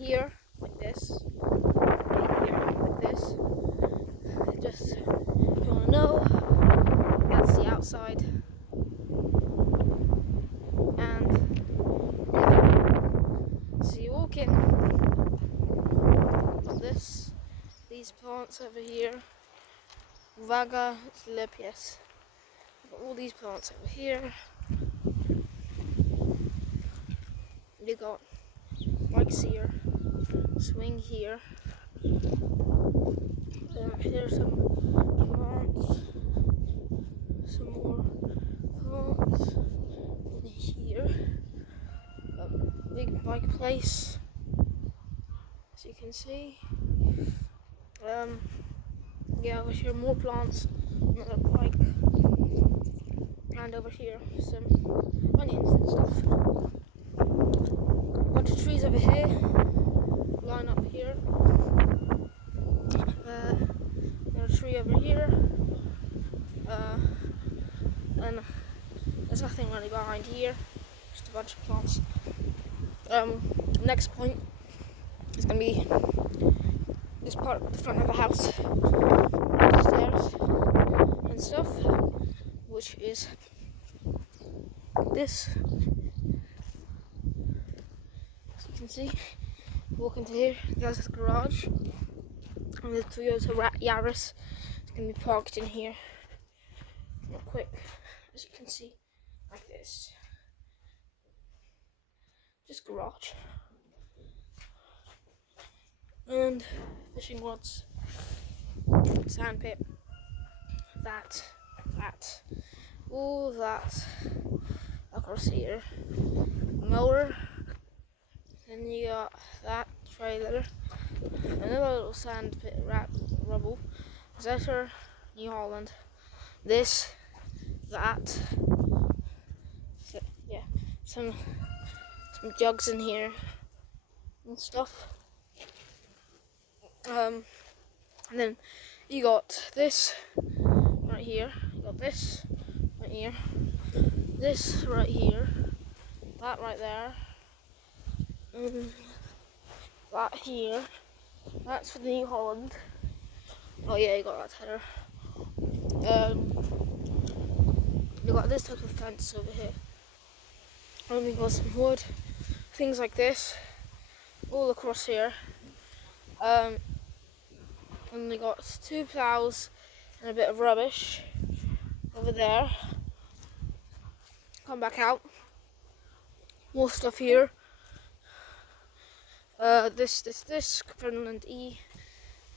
here like this. Right here like this. Just if you want to know, that's the outside. And so you walk in. These plants over here. Vaga lepias. All these plants over here. You got bikes here, swing here. Here's some plants, some more plants in here. Big bike place, as you can see. Yeah, over here more plants, another bike, and over here some onions and stuff. A bunch of trees over here, line up here. Another tree over here, and there's nothing really behind here, just a bunch of plants. Next point is going to be this part of the front of the house, stairs and stuff, which is this. As you can see, walk into here, there's the garage, and the Toyota Yaris is going to be parked in here real quick, as you can see, like this. Just garage. And fishing rods, sand pit, all that across here, mower, then you got that trailer, another little sand pit rubble, Zetter, New Holland, this, that, yeah, some jugs in here and stuff. And then you got this right here, you got this right here, this right here, that right there, that here, that's for the New Holland. Oh yeah, you got that header. You got this type of fence over here. And we got some wood, things like this, all across here. And we got 2 ploughs and a bit of rubbish over there. Come back out. More stuff here. This Finland E.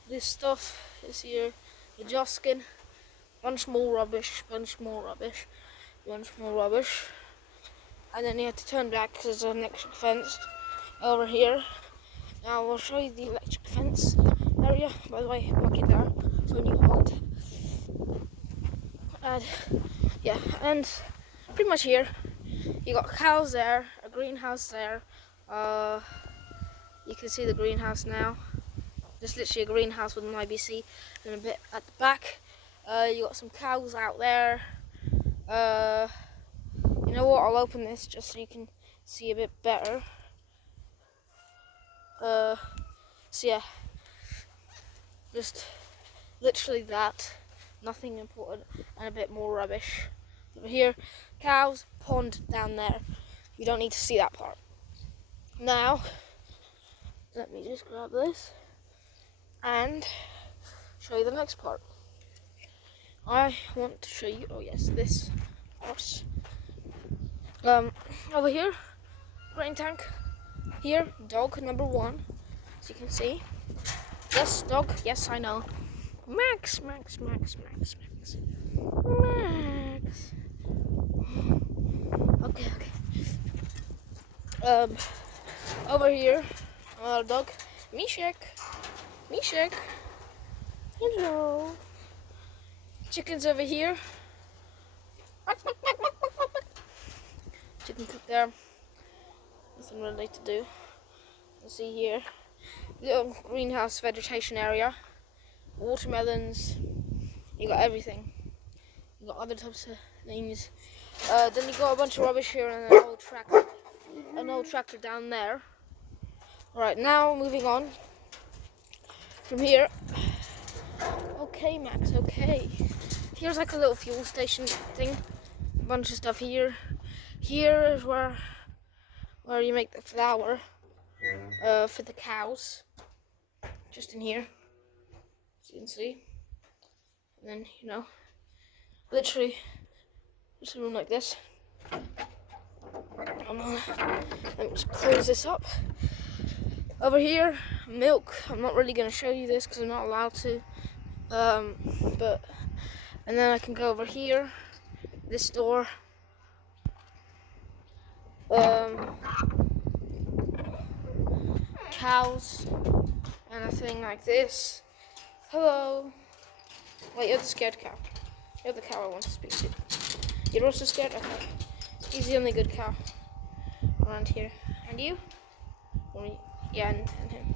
This stuff is here. The Joskin. Bunch more rubbish. And then you have to turn back because there's an electric fence over here. Now I'll show you the electric fence area. By the way, bucket there for New Holland. And yeah, and pretty much here you got cows there, a greenhouse there. You can see the greenhouse now. Just literally a greenhouse with an IBC, and a bit at the back. You got some cows out there. You know what? I'll open this just so you can see a bit better. So yeah, just literally that, nothing important, and a bit more rubbish. Over here, cows, pond down there. You don't need to see that part. Now, let me just grab this and show you the next part. I want to show you, oh yes, this horse. Over here, grain tank. Here, dog number 1, as you can see. Yes, dog, yes, I know. Max. Okay. Over here, another dog. Mishek. Hello. Chickens over here. Chicken coop there. Nothing really to do. You see here, little greenhouse vegetation area, watermelons. You got everything. You got other types of things. Then you got a bunch of rubbish here and an old tractor down there. Alright, now moving on from here. Okay, Max, okay. Here's like a little fuel station thing. A bunch of stuff here. Here is where you make the flour for the cows. Just in here, as you can see. And then, you know, literally just a room like this. Let me just close this up. Over here, milk. I'm not really going to show you this because I'm not allowed to. And then I can go over here, this door. Cows and a thing like this. Hello. Wait, you're the scared cow. You're the cow I want to speak to. You're also scared? Okay. He's the only good cow around here. And you? Yeah, and him.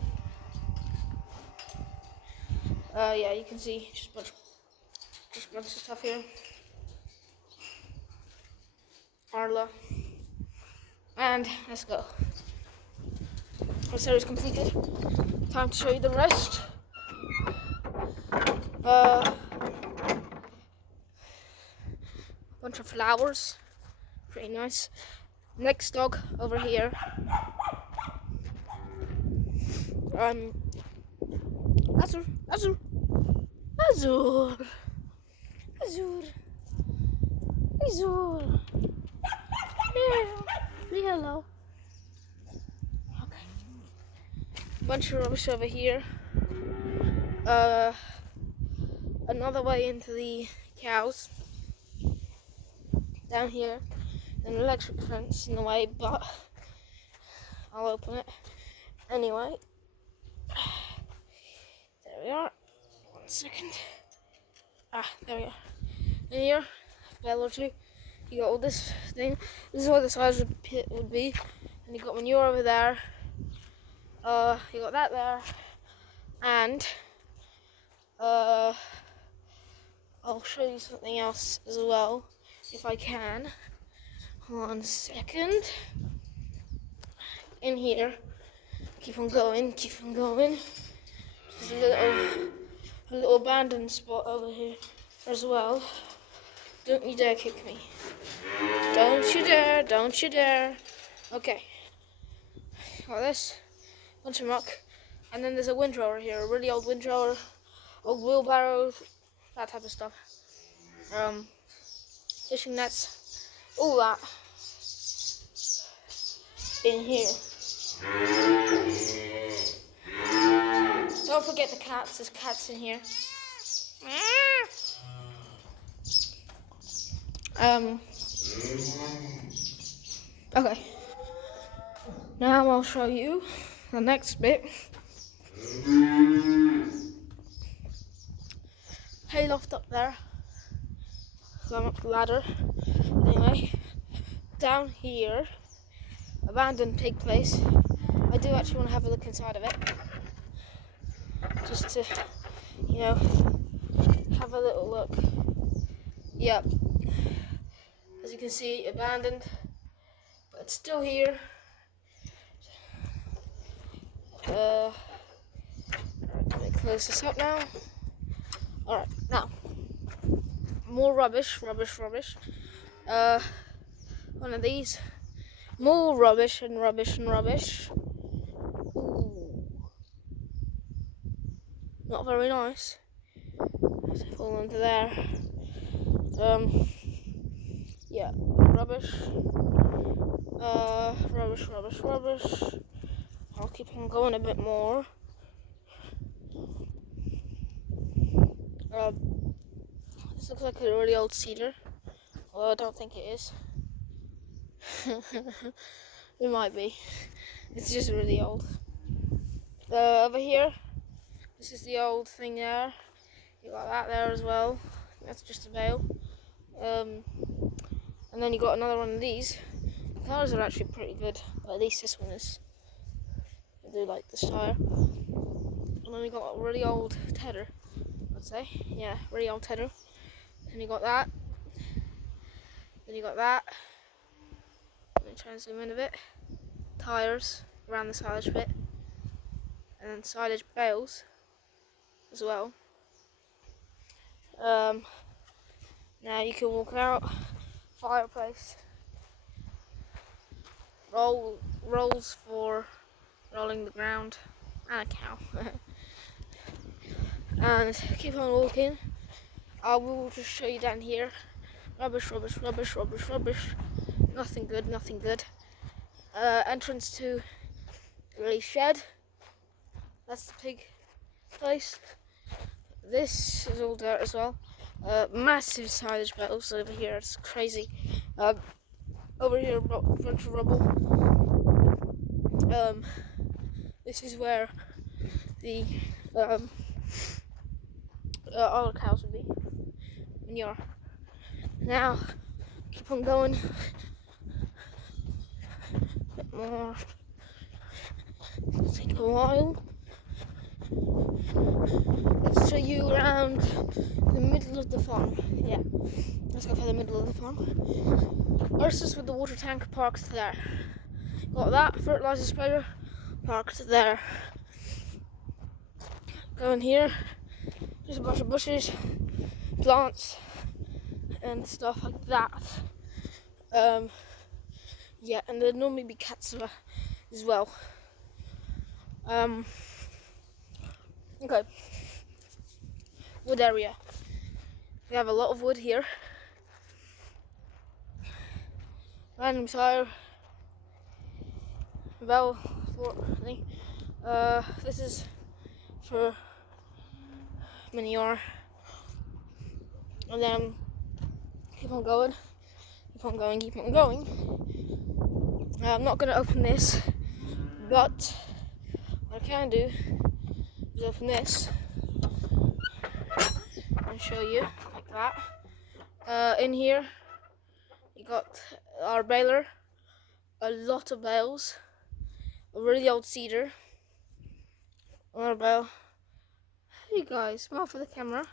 Yeah, you can see just a bunch of stuff here. Arla. And let's go. Our series completed. Time to show you the rest. Bunch of flowers. Pretty nice. Next dog over here. Azur. Yeah. Say hello. Okay. Bunch of rubbish over here. Another way into the cows. Down here. An electric fence in the way, but I'll open it. Anyway. There we are. 1 second. There we are. In here, bell or two. You got all this thing. This is what the size of the pit would be. And you got manure over there. You got that there. And I'll show you something else as well, if I can. 1 second. In here, keep on going. There's a little abandoned spot over here as well. Don't you dare kick me. Don't you dare. Okay. Got this. Bunch of muck. And then there's a windrower here, a really old windrower, old wheelbarrows, that type of stuff. Fishing nets, all that in here. Don't forget the cats, there's cats in here. Okay. Now I'll show you the next bit. Hay loft up there. Climb up the ladder. Anyway, down here, abandoned pig place. I do actually want to have a look inside of it. Just to, you know, have a little look. Yep. As you can see, abandoned, but it's still here. Let me close this up now. Alright, now, more rubbish. One of these. More rubbish and rubbish. Ooh. Not very nice. Fall into there. Yeah, rubbish. Rubbish. I'll keep on going a bit more. This looks like a really old cedar. Although I don't think it is. It might be. It's just really old. Over here, this is the old thing there. You got that there as well. That's just a bale. And then you got another one of these. The colours are actually pretty good, but at least this one is. I do like this tire. And then you got a really old tedder, I'd say. Yeah, really old tedder. And you got that. Then you got that. Let me try and zoom in a bit. Tires around the silage pit. and then silage bales as well. Now you can walk out, fireplace, rolls for rolling the ground, and a cow. And keep on walking. I will just show you down here. Rubbish, rubbish, rubbish, rubbish, rubbish. Nothing good, nothing good. Entrance to a shed. That's the pig place. This is all dirt as well. Massive silage bales over here. It's crazy. Over here, a bunch of rubble. This is where the all the cows would be. Manure. Now, keep on going. A bit more. It'll take a while. Let's show you around the middle of the farm. Yeah, let's go for the middle of the farm. Ursus with the water tank parked there. Got that fertilizer sprayer parked there. Go in here. There's a bunch of bushes, plants, and stuff like that. Yeah, and there'd normally be cats as well. Okay. Wood area. We have a lot of wood here. Random tire. Bell for me. This is for manure. And then keep on going. Keep on going, keep on going. I'm not gonna open this, but what I can do is open this and show you like that. In here you got our baler, a lot of bales, a really old cedar, another bale. Hey guys, smile for the camera.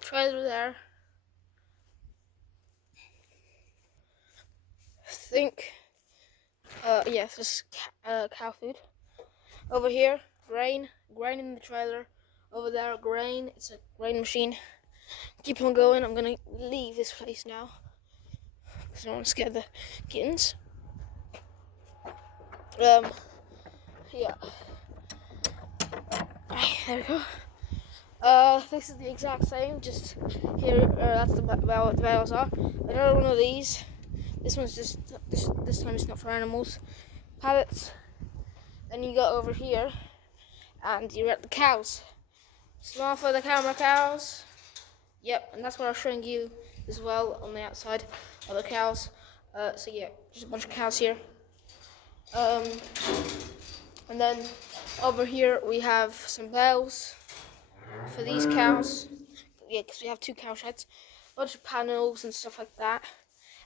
Trailer there. Yes, this is cow food. Over here, grain in the trailer. Over there, grain. It's a grain machine. Keep on going. I'm gonna leave this place now because I don't want to scare the kittens. Yeah. There we go. This is the exact same, just here, that's the what the bales are. Another one of these. This one's just, this time it's not for animals. Pallets. Then you go over here, and you're at the cows. Smile for the camera, cows. Yep, and that's what I was showing you as well on the outside of the cows. So yeah, just a bunch of cows here. And then over here we have some bales for these cows. Yeah, because we have 2 cow sheds. A bunch of panels and stuff like that.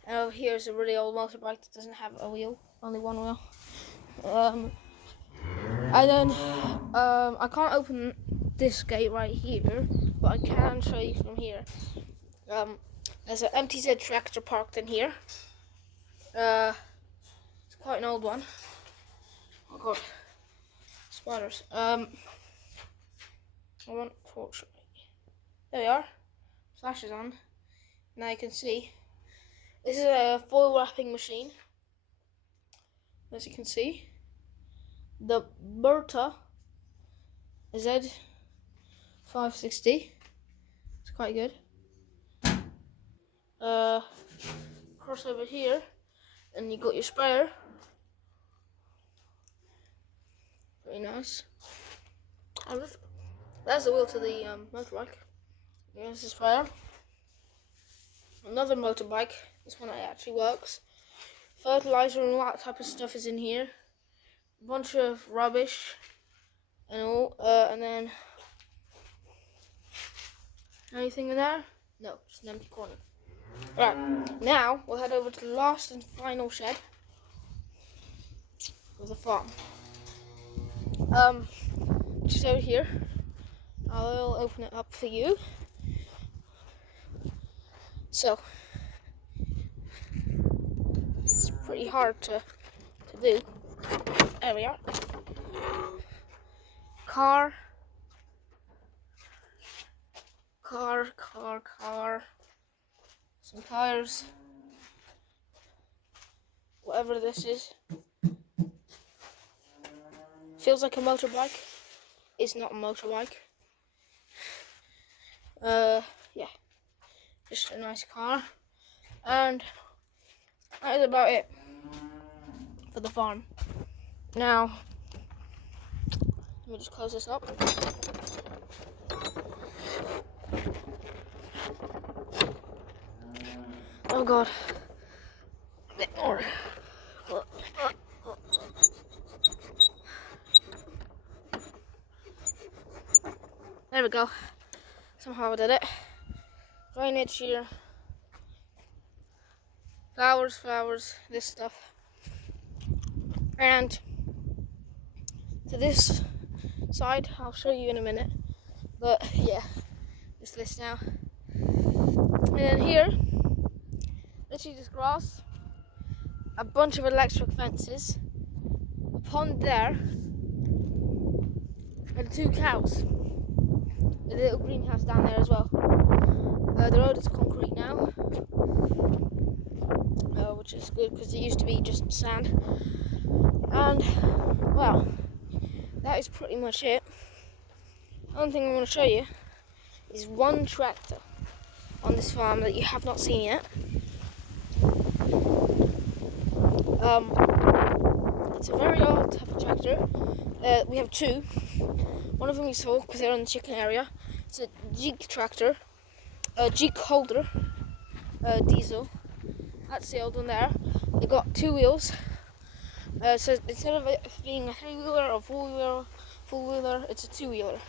And over here is a really old motorbike that doesn't have a wheel, only one wheel. And then I can't open this gate right here, but I can show you from here. There's an MTZ tractor parked in here. It's quite an old one. Oh god, spiders. I want torch. There we are. Flash is on. Now you can see. This is a foil wrapping machine. As you can see. The Berta Z560. It's quite good. Cross over here, and you got your sprayer. Very nice. And there's the wheel to the motorbike. Here's the sprayer. Another motorbike. This one actually works. Fertilizer and all that type of stuff is in here. A bunch of rubbish and all. And then anything in there? No, just an empty corner. Right, now we'll head over to the last and final shed of the farm. Just over here. I'll open it up for you. So it's pretty hard to do. There we are. Car. Some tires. Whatever this is. Feels like a motorbike. It's not a motorbike. Yeah. Just a nice car. And that is about it for the farm. Now, let me just close this up. Oh God. A bit more. There we go. Somehow I did it. Drainage here. Flowers, this stuff. And to this side, I'll show you in a minute. But yeah, just this now. And then here, literally just grass, a bunch of electric fences, a pond there, and 2 cows. A little greenhouse down there as well. The road is concrete now, which is good because it used to be just sand. And well, that is pretty much it. The only thing I want to show you is one tractor on this farm that you have not seen yet. It's a very old type of tractor. We have 2. One of them we saw because they're in the chicken area. It's a Jeep tractor, a Jeep holder, diesel. That's the old one there. They got 2 wheels. So instead of it being a 3-wheeler or 4-wheeler, it's a 2-wheeler.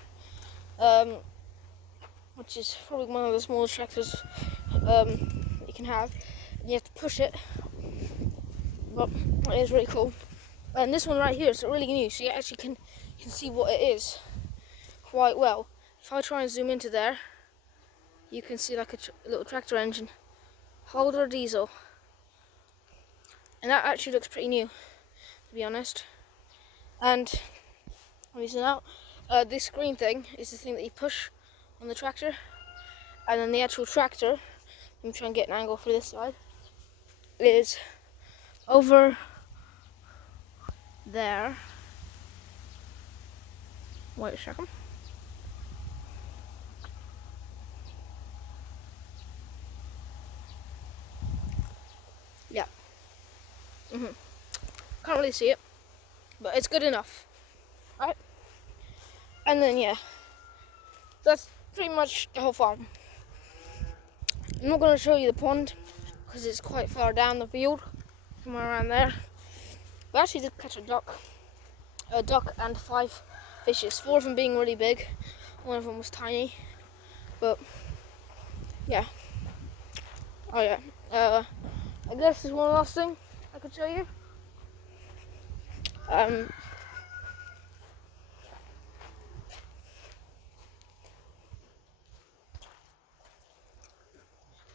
Which is probably one of the smallest tractors you can have. And you have to push it, but it is really cool. And this one right here is really new, so you actually can see what it is quite well. If I try and zoom into there, you can see like a little tractor engine, holder diesel, and that actually looks pretty new, to be honest. And let me zoom out. This green thing is the thing that you push on the tractor, and then the actual tractor, let me try and get an angle for this side, is over there. Wait a second. Yeah. Can't really see it, but it's good enough, right? And then yeah, that's pretty much the whole farm. I'm not going to show you the pond because it's quite far down the field, somewhere around there. We actually did catch a duck and 5 fishes, 4 of them being really big, 1 of them was tiny. But yeah. Oh yeah. I guess there's one last thing I could show you.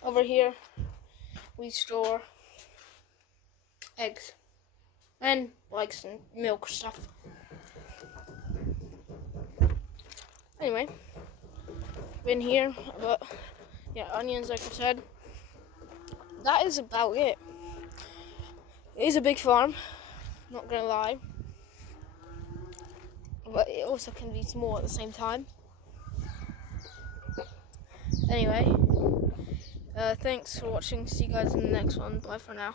Over here we store eggs and like some milk stuff. Anyway, been here, but yeah, onions, like I said. That is about it. It is a big farm, not gonna lie, but it also can be small at the same time. Anyway, thanks for watching. See you guys in the next one. Bye for now.